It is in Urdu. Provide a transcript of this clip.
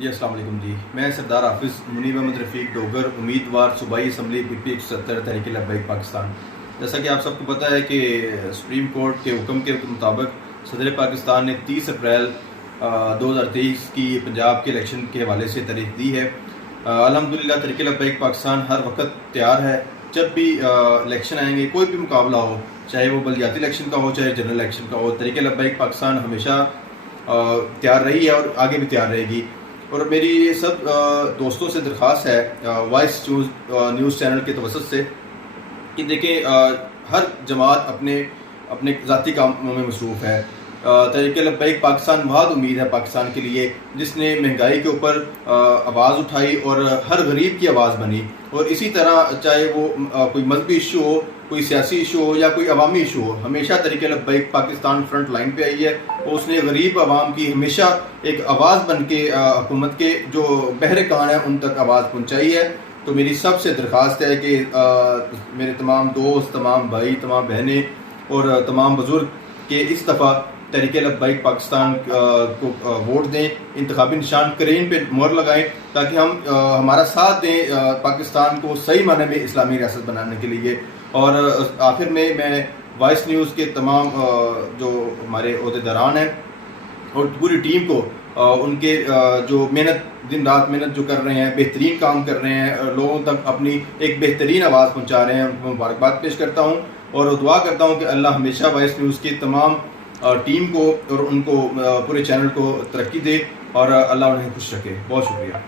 جی السلام علیکم جی، میں سردار حافظ منیب احمد رفیق ڈوگر، امیدوار صوبائی اسمبلی پی پی 170 تحریک لبیک پاکستان۔ جیسا کہ آپ سب کو پتہ ہے کہ سپریم کورٹ کے حکم کے مطابق صدر پاکستان نے 30 اپریل 2023 کی پنجاب کے الیکشن کے حوالے سے تاریخ دی ہے۔ الحمدللہ تحریک لبیک پاکستان ہر وقت تیار ہے، جب بھی الیکشن آئیں گے، کوئی بھی مقابلہ ہو، چاہے وہ بلدیاتی الیکشن کا ہو چاہے جنرل الیکشن کا ہو، تحریک لبیک پاکستان ہمیشہ تیار رہی ہے اور آگے بھی تیار رہے گی۔ اور میری سب دوستوں سے درخواست ہے وائس نیوز چینل کے توسط سے کہ دیکھیں ہر جماعت اپنے ذاتی کاموں میں مصروف ہے۔ تحریک لبیک پاکستان بہت امید ہے پاکستان کے لیے، جس نے مہنگائی کے اوپر آواز اٹھائی اور ہر غریب کی آواز بنی، اور اسی طرح چاہے وہ کوئی مذہبی ایشو ہو، کوئی سیاسی ایشو ہو یا کوئی عوامی ایشو ہو، ہمیشہ تحریک لبیک پاکستان فرنٹ لائن پہ آئی ہے اور اس نے غریب عوام کی ہمیشہ ایک آواز بن کے حکومت کے جو بہرے کان ہیں ان تک آواز پہنچائی ہے۔ تو میری سب سے درخواست ہے کہ میرے تمام دوست، تمام بھائی، تمام بہنیں اور تمام بزرگ کہ اس دفعہ تحریک لبیک پاکستان کو ووٹ دیں، انتخابی نشان کرین پہ مہر لگائیں تاکہ ہم ہمارا ساتھ دیں پاکستان کو صحیح معنی میں اسلامی ریاست بنانے کے لیے۔ اور آخر میں وائس نیوز کے تمام جو ہمارے عہدیداران ہیں اور پوری ٹیم کو ان کے جو دن رات محنت جو کر رہے ہیں، بہترین کام کر رہے ہیں، لوگوں تک اپنی ایک بہترین آواز پہنچا رہے ہیں، ان کو مبارکباد پیش کرتا ہوں اور دعا کرتا ہوں کہ اللہ ہمیشہ وائس نیوز کی تمام ٹیم کو اور ان کو پورے چینل کو ترقی دے اور اللہ انہیں خوش رکھے۔ بہت شکریہ۔